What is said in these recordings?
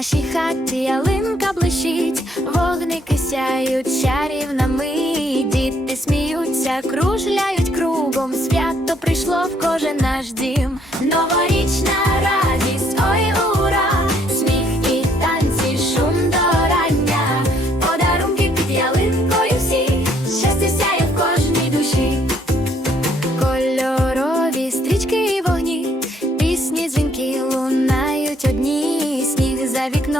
нашій хаті ялинка блищить, вогники сяють чарівна мить Діти сміються, кружляють кругом. Свято прийшло в кожен наш дім. Нова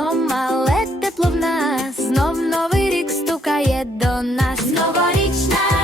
вікном, мале тепло в нас, знов новий рік стукає до нас. Новорічна